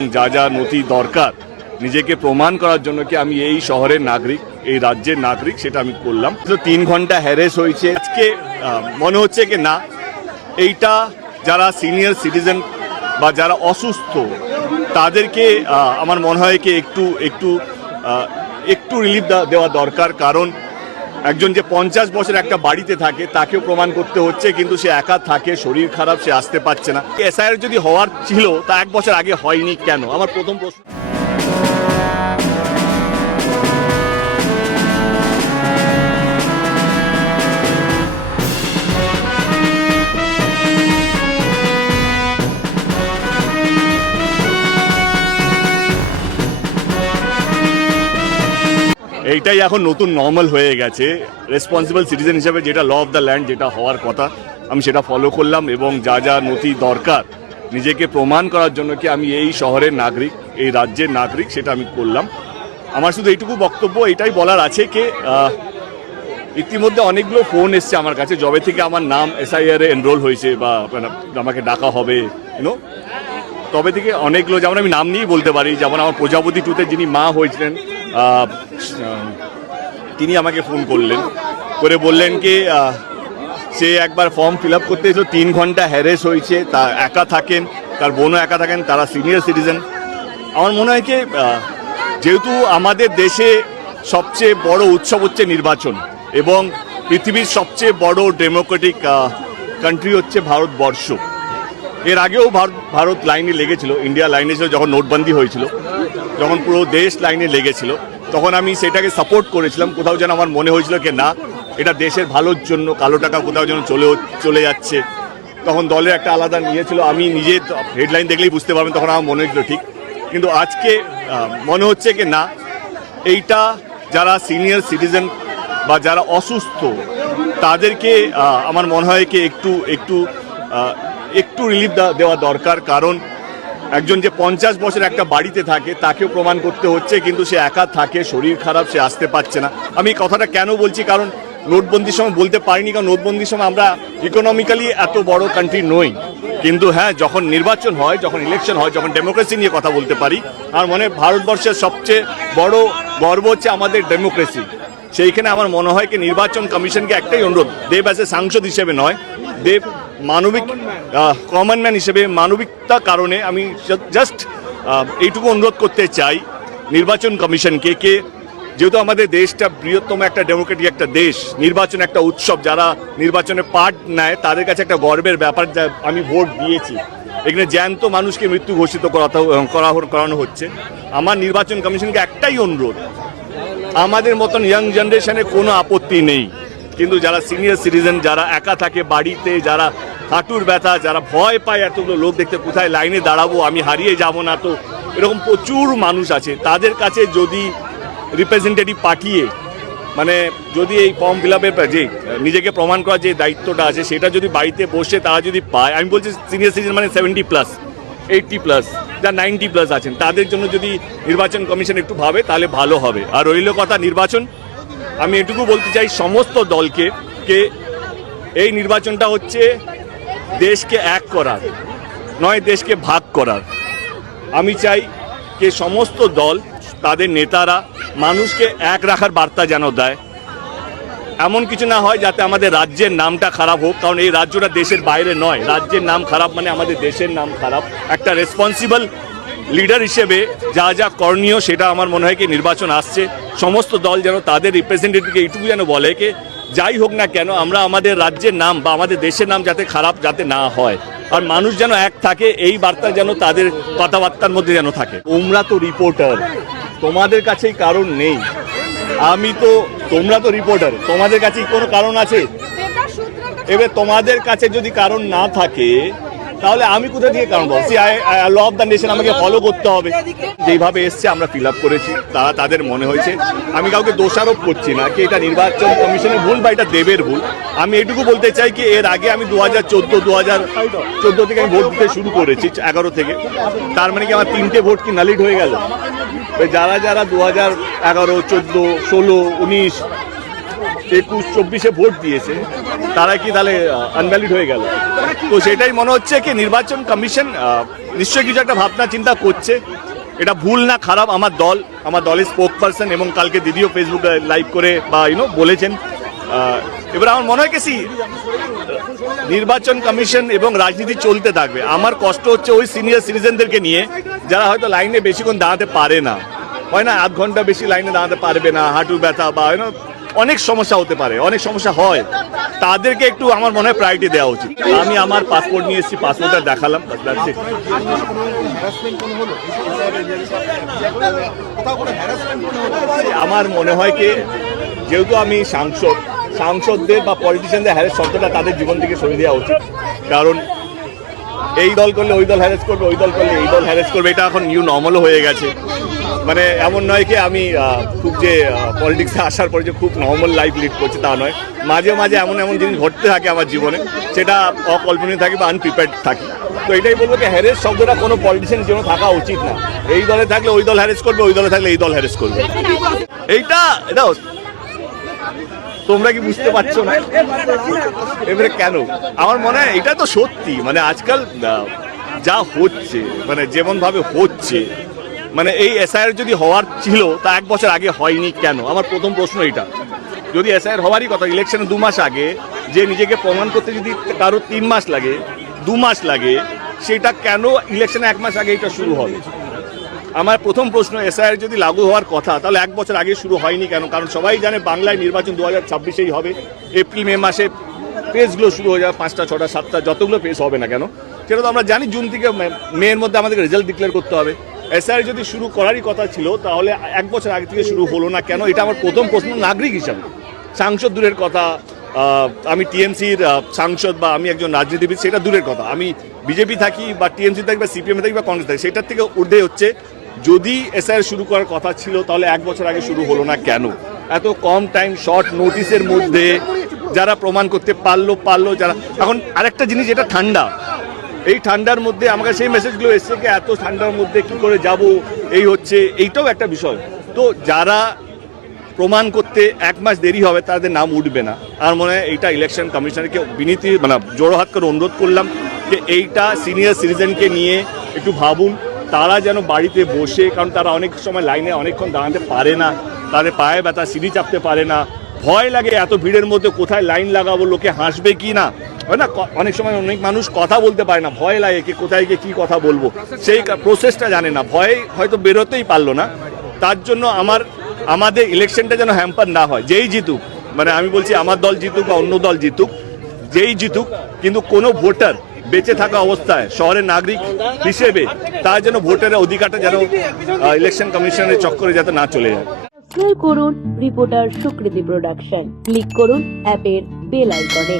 যা যা নথি দরকার নিজেকে প্রমাণ করার জন্য কি আমি এই শহরের নাগরিক, এই রাজ্যের নাগরিক, সেটা আমি করলাম। তো 3 ঘন্টা হ্যারেস হয়েছে। আজকে মনে হচ্ছে কি না, এইটা যারা সিনিয়র সিটিজেন বা যারা অসুস্থ তাদেরকে আমার মনে হয় কি একটু রিলিফ দেওয়া দরকার। কারণ একজন যে 50 বছর একটা বাড়িতে থাকে তাকেও প্রমাণ করতে হচ্ছে, কিন্তু সে একা থাকে, শরীর খারাপ, সে আসতে পারছে না। এসআইআর যদি হওয়ার ছিল তা 1 বছর আগে হয়নি কেন? আমার প্রথম প্রশ্ন। এইটাই এখন নতুন নর্মাল হয়ে গেছে। রেসপন্সিবল সিটিজেন হিসেবে যেটা ল অফ দ্য ল্যান্ড, যেটা হওয়ার কথা, আমি সেটা ফলো করলাম এবং যা যা নথি দরকার নিজেকে প্রমাণ করার জন্য কি আমি এই শহরের নাগরিক, এই রাজ্যের নাগরিক, সেটা আমি করলাম। আমার শুধু এইটুকু বক্তব্য, এটাই বলার আছে কি ইতিমধ্যে অনেকগুলো ফোন এসছে আমার কাছে যবে থেকে আমার নাম এসআইআর এনরোল হয়েছে বা আমাকে ডাকা হবে, তবে থেকে অনেকগুলো, যেমন আমি নাম নিয়েই বলতে পারি, যেমন আমার প্রজাপতি 2-তে যিনি মা হয়েছিলেন তিনি আমাকে ফোন করলেন, করে বললেন কি সে একবার ফর্ম ফিল আপ করতে এসেছিল, 3 ঘন্টা হ্যারেস হয়েছে, তা একা থাকেন, তার বোনও একা থাকেন, তারা সিনিয়র সিটিজেন। আমার মনে হয় কি যেহেতু আমাদের দেশে সবচেয়ে বড় উৎসব হচ্ছে নির্বাচন এবং পৃথিবীর সবচেয়ে বড় ডেমোক্রেটিক কান্ট্রি হচ্ছে ভারতবর্ষ। এর আগেও ভারত লাইনে লেগেছিল, ইন্ডিয়া লাইনে ছিল যখন নোটবন্দি হয়েছিল, যখন পুরো দেশ লাইনে লেগেছিল, তখন আমি সেটাকে সাপোর্ট করেছিলাম। কোথাও যেন আমার মনে হয়েছিল কি না, এটা দেশের ভালোর জন্য, কালো টাকা কোথাও যেন চলে যাচ্ছে, তখন দলের একটা আলাদা নিয়েছিল। আমি নিজে হেডলাইন দেখলেই বুঝতে পারবেন, তখন আমার মনে হয়েছিল ঠিক। কিন্তু আজকে মনে হচ্ছে কি না, এইটা যারা সিনিয়র সিটিজেন বা যারা অসুস্থ তাদেরকে আমার মনে হয় কি একটু রিলিফ দেওয়া দরকার। কারণ একজন যে 50 বছর একটা বাড়িতে থাকে তাকেও প্রমাণ করতে হচ্ছে, কিন্তু সে একা থাকে, শরীর খারাপ, সে আসতে পারছে না। আমি কথাটা কেন বলছি, কারণ নোটবন্দির সময় বলতে পারিনি, কারণ নোটবন্দির সময় আমরা ইকোনমিক্যালি এত বড় কান্ট্রি নই। কিন্তু হ্যাঁ, যখন নির্বাচন হয়, যখন ইলেকশন হয়, যখন ডেমোক্রেসি নিয়ে কথা বলতে পারি, আমার মনে হয় ভারতবর্ষের সবচেয়ে বড় গর্ব হচ্ছে আমাদের ডেমোক্রেসি। সেইখানে আমার মনে হয় কি নির্বাচন কমিশনকে একটাই অনুরোধ, দেব অ্যাজ এ সাংসদ হিসেবে নয়, দেব মানবিক কমন ম্যান হিসেবে, মানবিকতা কারণে আমি জাস্ট এইটুকু অনুরোধ করতে চাই নির্বাচন কমিশনকে, কে যেহেতু আমাদের দেশটা বৃহত্তম একটা ডেমোক্রেটিক একটা দেশ, নির্বাচন একটা উৎসব, যারা নির্বাচনে পার্ট নেয় তাদের কাছে একটা গর্বের ব্যাপার। আমি ভোট দিয়েছি, এখানে জ্যান্ত মানুষকে মৃত্যু ঘোষিত করানো হচ্ছে। আমার নির্বাচন কমিশনকে একটাই অনুরোধ, আমাদের মতন ইয়াং জেনারেশনে কোনো আপত্তি নেই, কিন্তু যারা সিনিয়র সিটিজেন, যারা একা থাকে বাড়িতে, যারা হাঁটুর ব্যথা, যারা ভয় পায় এতগুলো লোক দেখতে, কোথায় লাইনে দাঁড়াবো, আমি হারিয়ে যাব না তো, এরকম প্রচুর মানুষ আছে। তাদের কাছে যদি রিপ্রেজেন্টেটিভ পাঠিয়ে, মানে যদি এই ফর্ম ফিল আপের যে নিজেকে প্রমাণ করার যে দায়িত্বটা আছে সেটা যদি বাড়িতে বসে তারা যদি পায়, আমি বলছি সিনিয়র সিটিজেন মানে 70+, 80+, যা 90+ আছেন, তাদের জন্য যদি নির্বাচন কমিশন একটু ভাবে তাহলে ভালো হবে। আর রইল কথা নির্বাচন, আমি এটুকু বলতে চাই সমস্ত দলকে, এই নির্বাচনটা হচ্ছে দেশকে এক করার নয়, দেশকে ভাগ করার। আমি চাই যে সমস্ত দল, তাদের নেতারা মানুষকে এক রাখার বার্তা যেন দেয়। এমন কিছু না হয় যাতে আমাদের রাজ্যের নামটা খারাপ হোক, কারণ এই রাজ্যটা দেশের বাইরে নয়, রাজ্যের নাম খারাপ মানে আমাদের দেশের নাম খারাপ। একটা রেসপন্সিবল লিডার হিসেবে যা যা করণীয় সেটা আমার মনে হয় কি নির্বাচন আসছে, সমস্ত দল যেন তাদের রিপ্রেজেন্টেটিভকে এইটুকু যেন বলে কি যাই হোক না কেন, আমরা আমাদের রাজ্যের নাম বা আমাদের দেশের নাম যাতে খারাপ যাতে না হয়, আর মানুষ যেন এক থাকে, এই বার্তা যেন তাদের কথাবার্তার মধ্যে যেন থাকে। তোমরা তো রিপোর্টার, তোমাদের কাছেই কারণ নেই, তোমরা তো রিপোর্টার, তোমাদের কাছে কোনো কারণ আছে? এবার তোমাদের কাছে যদি কারণ না থাকে তাহলে আমি কোথা থেকে কারণ বলছি? ল অফ দ্য নেশন আমাকে ফলো করতে হবে। যেইভাবে এসছে আমরা ফিল আপ করেছি, তাদের মনে হয়েছে, আমি কাউকে দোষারোপ করছি না কি এটা নির্বাচন কমিশনের ভুল বা এটা দেবের ভুল। আমি এটুকু বলতে চাই কি এর আগে আমি 2014 থেকে আমি ভোট দিতে শুরু করেছি, 11 থেকে। তার মানে কি আমার 3টে ভোট কি নালিড হয়ে গেল? যারা 2011, 14, 16, 19 21-24-এ ভোট দিয়েছে তারা কি তাহলে আনভ্যালিড হয়ে গেল? তো সেটাই মনে হচ্ছে কি নির্বাচন কমিশন নিশ্চয়ই কিছু একটা ভাবনা চিন্তা করছে। এটা ভুল না খারাপ, আমার দলের স্পোক পারসন এবং কালকে দিদিও ফেসবুক লাইভ করে বা বলেছেন। এবার আমার মনে হয় কি নির্বাচন কমিশন এবং রাজনীতি চলতে থাকবে। আমার কষ্ট হচ্ছে ওই সিনিয়র সিটিজেনদেরকে নিয়ে যারা হয়তো লাইনে বেশিক্ষণ দাঁড়াতে পারে না, হয় না, আধ ঘন্টা বেশি লাইনে দাঁড়াতে পারবে না, হাঁটু ব্যথা বা অনেক সমস্যা হতে পারে, অনেক সমস্যা হয়, তাদেরকে একটু আমার মনে হয় প্রায়োরিটি দেওয়া উচিত। আমি আমার পাসপোর্ট নিয়ে এসেছি, পাসপোর্টটা দেখালাম। আমার মনে হয় কি যেহেতু আমি সাংসদদের বা পলিটিশিয়ানদের হ্যারেস শব্দটা তাদের জীবন থেকে সরিয়ে দেওয়া উচিত। কারণ এই দল করলে ওই দল হ্যারেস করবে, ওই দল করলে এই দল হ্যারেস করবে, এটা এখন নিউ নর্মালও হয়ে গেছে। মানে এমন নয় কি আমি খুব যে পলিটিক্সে আসার পরে যে খুব নর্মাল লাইফ লিড করছি তা নয়। মাঝে মাঝে এমন জিনিস ঘটতে থাকে আমার জীবনে, সেটা অকল্পনীয় থাকে বা আনপ্রিপেয়ার্ড থাকে। তো এটাই বলবো কি হ্যারেস শব্দটা কোনো পলিটিশিয়ানের জন্য থাকা উচিত না। এই দলে থাকলে ওই দল হ্যারেস করবে, ওই দলে থাকলে এই দল হ্যারেস করবে। এটা তোমরা কি বুঝতে পারছো না? এবারে কেন আমার মনে হয় এটা তো সত্যি, মানে আজকাল যা হচ্ছে, মানে যেমন ভাবে হচ্ছে, মানে এই এসআইআর যদি হওয়ার ছিল তা 1 বছর আগে হয়নি কেন? আমার প্রথম প্রশ্ন এটা। যদি এসআইআর হওয়ারই কথা, ইলেকশনে 2 মাস আগে, যে নিজেকে প্রমাণ করতে যদি কারো 3 মাস লাগে, 2 মাস লাগে, সেটা কেন ইলেকশনে 1 মাস আগে এটা শুরু হবে? আমার প্রথম প্রশ্ন, এসআইআর যদি লাগু হওয়ার কথা তাহলে 1 বছর আগে শুরু হয়নি কেন? কারণ সবাই জানে বাংলায় নির্বাচন 2026-এই হবে। এপ্রিল-মে মাসে পেজগুলো শুরু হয়ে যাবে, 5টা 6টা 7টা যতগুলো পেজ হবে না কেন, সেটা তো আমরা জানি। জুন থেকে মের মধ্যে আমাদেরকে রেজাল্ট ডিক্লেয়ার করতে হবে। এসআইআর যদি শুরু করারই কথা ছিল তাহলে 1 বছর আগে থেকে শুরু হলো না কেন? এটা আমার প্রথম প্রশ্ন নাগরিক হিসাবে। সাংসদ দূরের কথা, আমি টিএমসির সাংসদ বা আমি একজন রাজনীতিবিদ সেটা দূরের কথা, আমি বিজেপি থাকি বা টিএমসি থাকি বা সিপিএম থাকি বা কংগ্রেস থাকি, সেটার থেকে ঊর্ধ্বে হচ্ছে যদি এসআইআর শুরু করার কথা ছিল তাহলে 1 বছর আগে শুরু হলো না কেন? এত কম টাইম, শর্ট নোটিসের মধ্যে যারা প্রমাণ করতে পারলো যারা। এখন আরেকটা জিনিস, এটা ঠান্ডা, এই ঠান্ডার মধ্যে আমাকে সেই মেসেজগুলো এসছে যে এত ঠান্ডার মধ্যে কি করে যাব, এই হচ্ছে, এইটাও একটা বিষয়। তো যারা প্রমাণ করতে 1 মাস দেরি হবে তাদের নাম উঠবে না। আর মনে হয় এইটা ইলেকশন কমিশনারকে বিনীতি মানে জোড়ো হাত করে অনুরোধ করলাম যে এইটা সিনিয়র সিটিজেনকে নিয়ে একটু ভাবুন, তারা যেন বাড়িতে বসে, কারণ তারা অনেক সময় লাইনে অনেকক্ষণ দাঁড়াতে পারে না, তাদের পায়ে ব্যথা, সিঁড়ি চাপতে পারে না, ভয় লাগে এত ভিড়ের মধ্যে কোথায় লাইন লাগাবো, লোকে হাসবে কি না, হয় না, অনেক সময় অনেক মানুষ কথা বলতে পারে না, ভয় লাগে কি কোথায় গিয়ে কী কথা বলবো, সেই প্রসেসটা জানে না, ভয়ে হয়তো বেরোতেই পারলো না। তার জন্য আমাদের ইলেকশনটা যেন হ্যাম্পার না হয়। যেই জিতুক, মানে আমি বলছি আমার দল জিতুক বা অন্য দল জিতুক, যেই জিতুক, কিন্তু কোনো ভোটার বেঁচে থাকা অবস্থায় শহরের নাগরিক হিসেবে তার যেন ভোটারের অধিকারটা যেন ইলেকশন কমিশনের চক্করে যাতে না চলে যায়। সাবস্ক্রাইব করুন রিপোর্টার সুকৃতি প্রোডাকশন, ক্লিক করুন অ্যাপের বেল আইকনে।